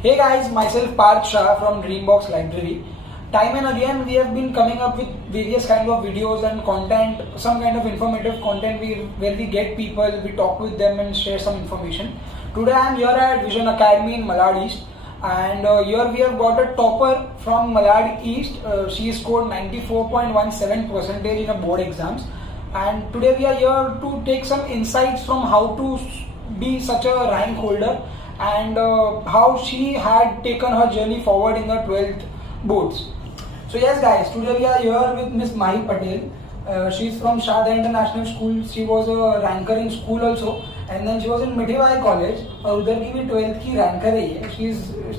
Hey guys, myself Parth Shah from Dreambox Library. Time and again we have been coming up with various kind of videos and content, some kind of informative content where we get people, we talk with them and share some information. Today I am here at Vision Academy in Malad East, and here we have got a topper from Malad East. She scored 94.17% in her board exams, and today we are here to take some insights from how to be such a rank holder and how she had taken her journey forward in the 12th boards. So yes guys, today we are here with Miss Mahi Patel. She's from Shada International School. She was a ranker in school also, and then she was in Midhivai College और उधर की भी 12th की ranker है.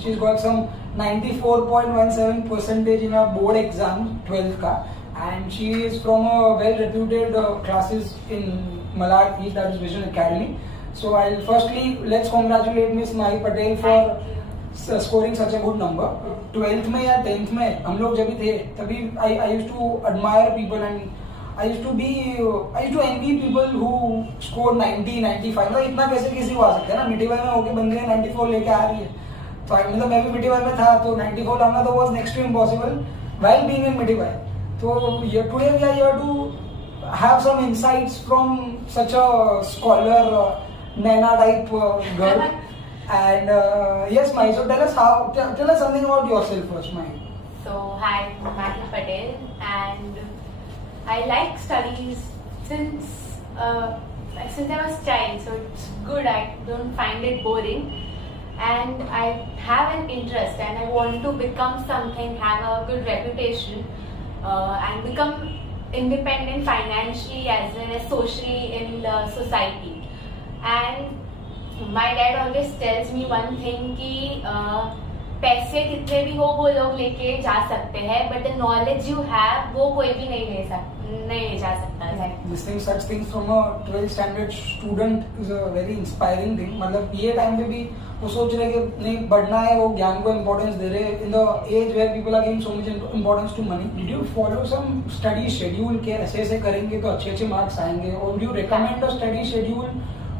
She's got some 94.17% in her board exam 12th का, and she is from a well reputed classes in Malad East, that is Vision Academy. So I'll firstly let's congratulate Miss Mahi Patel for scoring such a good number. 12th में या 10th में हम लोग जब भी थे तभी I used to admire people and I used to envy people who scored 90, 95. मतलब इतना कैसे किसी को आ सकता है ना, मिठीबाई में होके बंदे 94 लेके आ रही है. तो मतलब मैं भी मिठीबाई में था तो 94 लाना तो was next to impossible while being in Mithibai. तो today we are here to have some insights from such a scholar, Naina type girl. And yes, Mahi, so tell us something about yourself first, Mahi. So hi, I'm Mahi Patel, and I like studies since I was child. So it's good. I don't find it boring, and I have an interest, and I want to become something, have a good reputation, and become independent financially as well as socially in the society. And my dad always tells me one thing कि पैसे कितने भी हो वो लोग लेके जा सकते हैं, but the knowledge you have वो कोई भी नहीं ले जा सकता. Listening such things from a 12th standard student is a very inspiring thing. मतलब ये टाइम पे भी वो सोच रहे कि नहीं बढ़ना है, वो ज्ञान को इम्पोर्टेंस दे रहे. In the age where people are giving so much importance to money, did you follow some study schedule के ऐसे करेंगे तो अच्छे मार्क्स आएंगे, or do you recommend a study schedule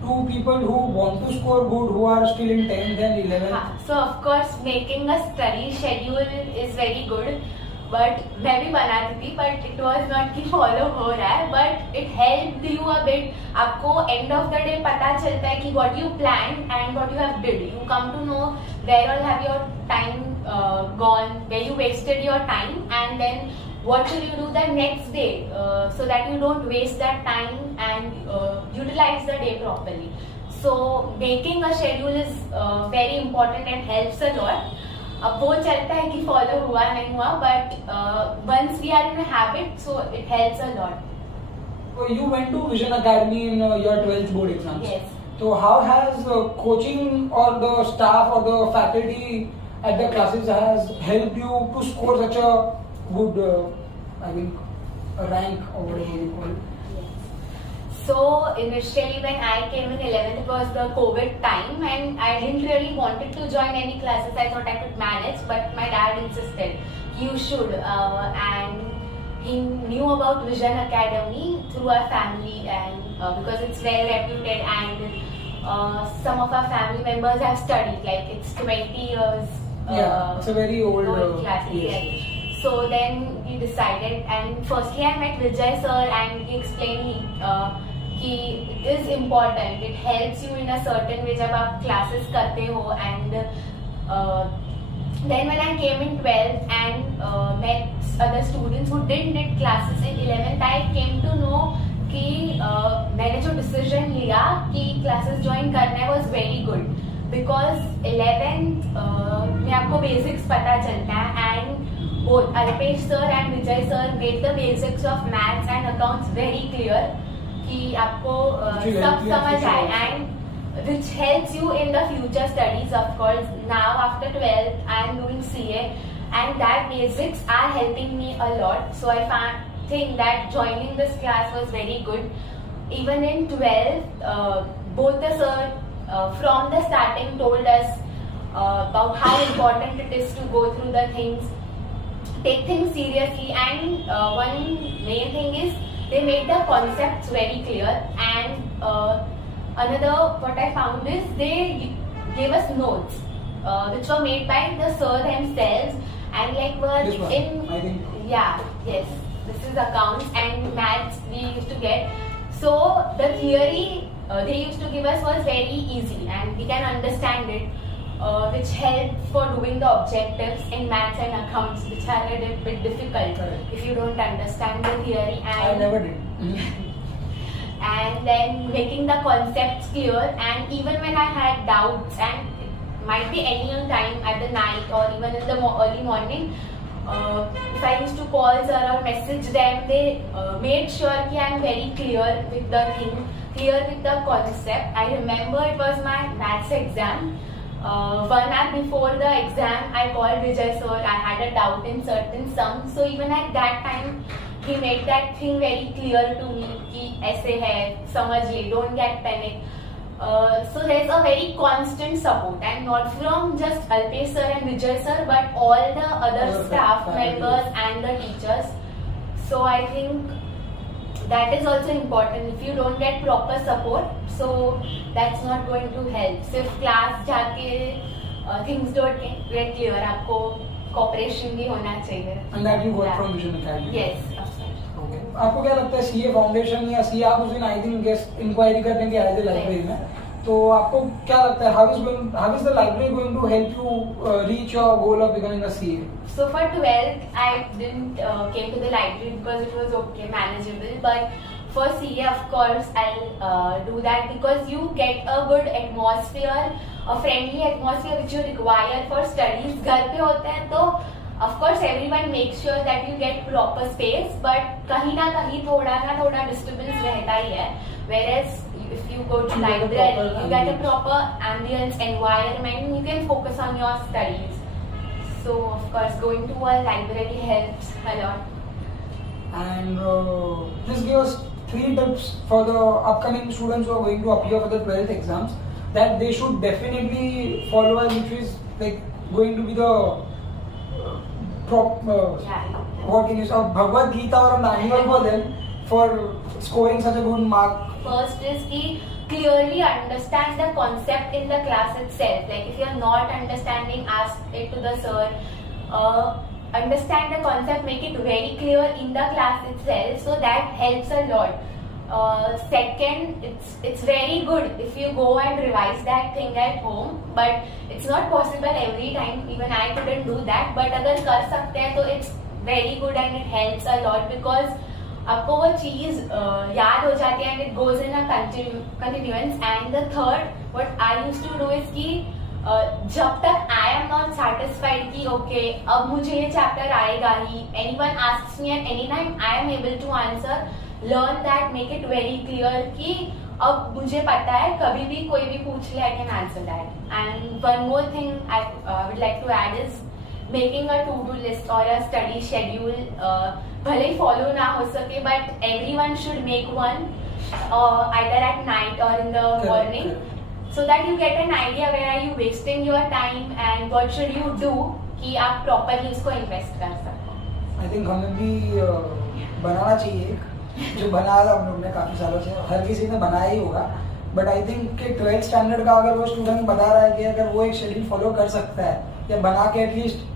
to people who want to score good, who are still in 10th and 11th? So of course making a study schedule is very good, but मैं भी बनाती थी, but it was not कि follow हो रहा है, but it helped you a bit. आपको end of the day पता चलता है कि what you planned and what you have did. You come to know where all have your time gone, where you wasted your time, and then what should you do the next day so that you don't waste that time and utilize the day properly. So making a schedule is very important and helps a lot. अब वो चलता है कि follow हुआ नहीं हुआ, but once we are in a habit, so it helps a lot. So you went to Vision Academy in your 12th board exams. Yes. So how has coaching or the staff or the faculty at the classes has helped you to score such a good, a rank or whatever you call it? So initially when I came in 11th, it was the COVID time and I didn't really wanted to join any classes. I thought I could manage, but my dad insisted, you should. And he knew about Vision Academy through our family, and because it's well reputed and some of our family members have studied, like it's 20 years. It's a very old classes. Yes. So then we decided, and firstly I met Vijay sir and he explained कि it is important, it helps you in a certain way जब आप classes करते हो. And then when I came in 12th and met other students who did classes in 11th, I came to know कि मैंने जो decision लिया कि classes join करना है was very good, because 11th में आपको basics पता चलता है, and both Alpesh sir and Vijay sir made the basics of maths and accounts very clear कि आपको सब समझ आए, and which helps you in the future studies. Of course now after 12th I am doing CA and that basics are helping me a lot. So I think that joining this class was very good. Even in 12th both the sir from the starting told us about how important it is to go through the things, take things seriously, and one main thing is they made the concepts very clear. And another what I found is they gave us notes which were made by the sir themselves, and like were This one, in I think. yeah, yes, this is accounts and maths we used to get. So the theory they used to give us was very easy and we can understand it, which helped for doing the objectives in maths and accounts, which are a bit difficult. Correct. If you don't understand the theory I and never did. and then making the concepts clear. And even when I had doubts, and it might be any time at the night or even in the early morning, if I used to call sir or message them, they made sure that I'm very clear with the thing, clear with the concept. I remember it was my maths exam. 1 hour before the exam, I called Vijay sir. I had a doubt in certain sums, so even at that time, he made that thing very clear to me कि ऐसे है, समझिए, don't get panic. So there's a very constant support, and not from just Alpesh sir and Vijay sir, but all the other Other staff faculty. members and the teachers. So I think that is also important. If you don't get proper support, so that's not going to help. सिर्फ class जाके things don't get clear. आपको cooperation भी होना चाहिए. And that you got Yeah. from Vision Academy. Yes, of course. Okay. आपको क्या लगता है सीए फाउंडेशन या सीए आप उस दिन आई थिंक गेस्ट इंक्वायरी करने के आए थे लाइब्रेरी में, तो आपको क्या लगता है how is the library going to help you reach your goal of becoming a CA? So for 12th, I didn't came to the library because it was okay, manageable. But for CA, of course, I'll do that because you get a good atmosphere, a friendly atmosphere which you require for studies. घर पे होते हैं तो of course everyone makes sure that you get proper space, but कहीं ना कहीं थोड़ा ना थोड़ा disturbance रहता ही है. Whereas if you go to You get a library, proper you get a ambience. proper ambience, environment, you can focus on your studies. So of course going to a library helps a lot. And just give us 3 tips for the upcoming students who are going to appear for the 12th exams that they should definitely follow, and which is like going to be the Yeah. what can you say, Bhagavad Gita or a manual for them for scoring such a good mark. First is ki clearly understand the concept in the class itself. Like if you are not understanding, ask it to the sir. Understand the concept, make it very clear in the class itself, so that helps a lot. Second, it's very good if you go and revise that thing at home, but it's not possible every time. Even I couldn't do that. But अगर कर सकते हैं तो it's very good and it helps a lot because आपको वो चीज याद हो जाती है and it goes in a continuance. And the third, what I used to do is कि जब तक I am not satisfied कि okay अब मुझे ये chapter आएगा ही, anyone asks me at any time, I am able to answer. Learn that, make it very clear कि अब मुझे पता है, कभी भी कोई भी पूछ ले I can answer that. And one more thing I would like to add is making a to-do list or a study schedule. भले ही follow ना हो सके, but everyone should make one either at night or in the morning, so that you get an idea where are you wasting your time and what should you do कि आप properly उसको invest कर सको. I think हमें भी बनाना चाहिए एक, जो बनाया था हम लोग ने काफी सालों से, हर किसी ने बनाया ही होगा, बट आई थिंक कि 12th स्टैंडर्ड का अगर वो स्टूडेंट बता रहा है कि अगर वो एक शेड्यूल फॉलो कर सकता है या बना के at least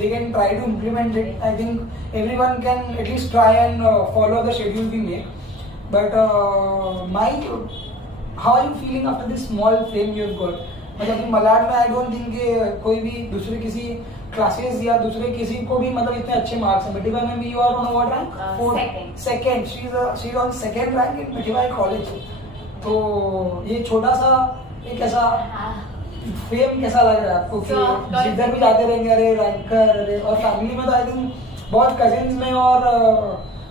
they can try to implement it. I think everyone can at least try and follow the schedule we make. But Mike, how are you feeling after this small fame you have got? मतलब कि मलाड में I don't think कोई भी दूसरे किसी classes या दूसरे किसी को भी मतलब इतने अच्छे मार्क्स हैं. मिठीबाई में भी you are on what rank? Second. She is on second rank in Mithibai college. तो ये छोटा सा एक ऐसा फेम कैसा लग रहा है आपको कि जिधर भी जाते रहेंगे अरे रैंकर अरे, और फैमिली में तो आई थिंक बहुत कजिन्स में और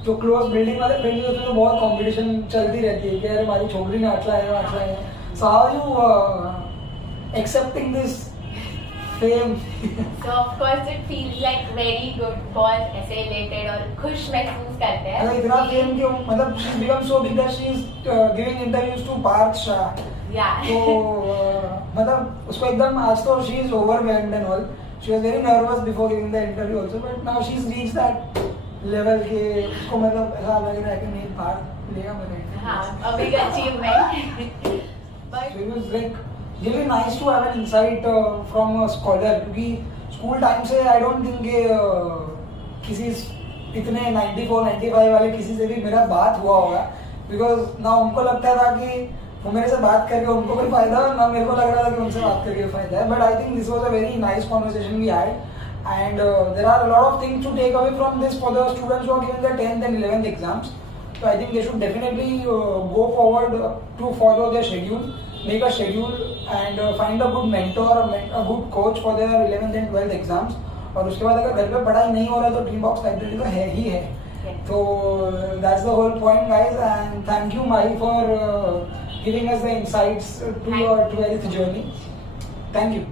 जो क्लोज बिल्डिंग वाले फ्रेंड्स होते हैं तो बहुत कंपटीशन चलती रहती है कि अरे हमारी छोकरी ने आटला है. So how you accepting this fame? So of course it feels like very good, बहुत ऐसे elated और खुश महसूस करते हैं. मतलब इतना फेम क्यों, मतलब she become so big that she is giving interviews to Parth Shah. Yeah. तो मतलब उसको एकदम आज तो she is overwhelmed and all. She was very nervous before giving the interview also, but now she is reach that level के उसको मतलब ऐसा लग रहा है कि नहीं पार्थ लेगा मैंने. हाँ, a big achievement. But So it was like really nice to have an insight from a scholar, क्योंकि स्कूल टाइम से आई डोंट थिंक किसी इतने 94 95 वाले किसी से भी मेरा बात हुआ होगा, बिकॉज ना उनको लगता था कि वो मेरे से बात करके उनको कोई फायदा, ना मेरे को लग रहा था कि उनसे बात करके फायदा है. But I think this was a very nice conversation we had, and there are a lot of things to take away from this for the students who are giving their 10th and 11th exams. So I think they should definitely go forward to follow their schedule, make a schedule and find a good mentor, a good coach for their 11th and 12th exams. और उसके बाद अगर घर पे पढ़ाई नहीं हो रहा है तो ड्रीम बॉक्स लाइब्रेरी तो है ही है. So that's the whole point, guys, and thank you Mahi for giving us the insights to your 12th journey. Thank you.